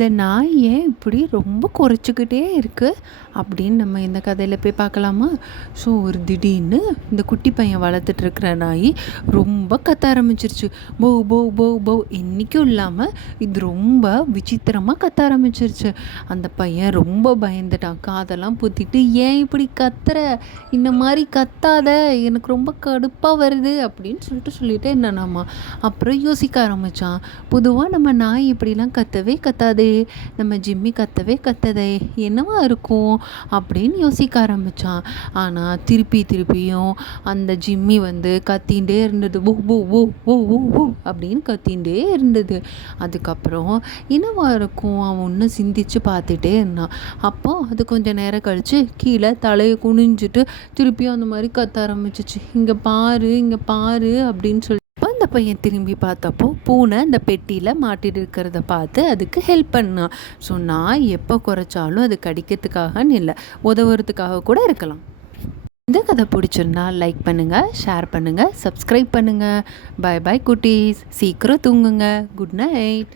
இந்த நாய் ஏன் இப்படி ரொம்ப குறைச்சிக்கிட்டே இருக்குது அப்படின்னு நம்ம இந்த கதையில் போய் பார்க்கலாமா? ஸோ ஒரு திடீர்னு இந்த குட்டி பையன் வளர்த்துட்ருக்கிற நாய் ரொம்ப கத்த ஆரம்பிச்சிருச்சு. பௌ பௌ பௌ பௌ என்றைக்கும் இல்லாமல் இது ரொம்ப விசித்திரமாக கத்த ஆரம்பிச்சிருச்சு. அந்த பையன் ரொம்ப பயந்துட்டான். காதெல்லாம் பொத்திட்டு, ஏன் இப்படி கத்துற, இந்த மாதிரி கத்தாத, எனக்கு ரொம்ப கடுப்பாக வருது அப்படின்னு சொல்லிட்டு என்னன்னாமா. அப்புறம் யோசிக்க ஆரம்பித்தான். பொதுவாக நம்ம நாய் இப்படிலாம் கத்தவே கத்தாதே, நம்ம ஜிம்மி கத்தவே கத்ததே, என்னவா இருக்கும் அப்படின்னு யோசிக்க ஆரம்பித்தான். ஆனால் திருப்பியும் அந்த ஜிம்மி கத்திகிட்டே இருந்தது. ஓ ஓ ஓ ஓ ஓ ஓ அப்படின்னு கத்திகிட்டே இருந்தது. அதுக்கப்புறம் என்னவா இருக்கும் அவன் ஒன்று சிந்திச்சு பார்த்துட்டே இருந்தான். அப்போ அது கொஞ்சம் நேரம் கழித்து கீழே தலையை குனிஞ்சிட்டு திருப்பியும் அந்த மாதிரி கத்த ஆரம்பிச்சிச்சு. இங்கே பாரு அப்படின்னு சொல்லி அந்த பையன் திரும்பி பார்த்தப்போ பூனை இந்த பெட்டியில் மாட்டிட்டு இருக்கிறத பார்த்து அதுக்கு ஹெல்ப் பண்ணான். ஸோ நான் எப்போ குறைச்சாலும் அது கடிக்கிறதுக்காகன்னு இல்லை, உதவுறதுக்காக கூட இருக்கலாம். இந்த கதை பிடிச்சிருந்தா லைக் பண்ணுங்கள், ஷேர் பண்ணுங்கள், சப்ஸ்கிரைப் பண்ணுங்கள். பை பை குட்டீஸ், சீக்கிரம் தூங்குங்க. Good night.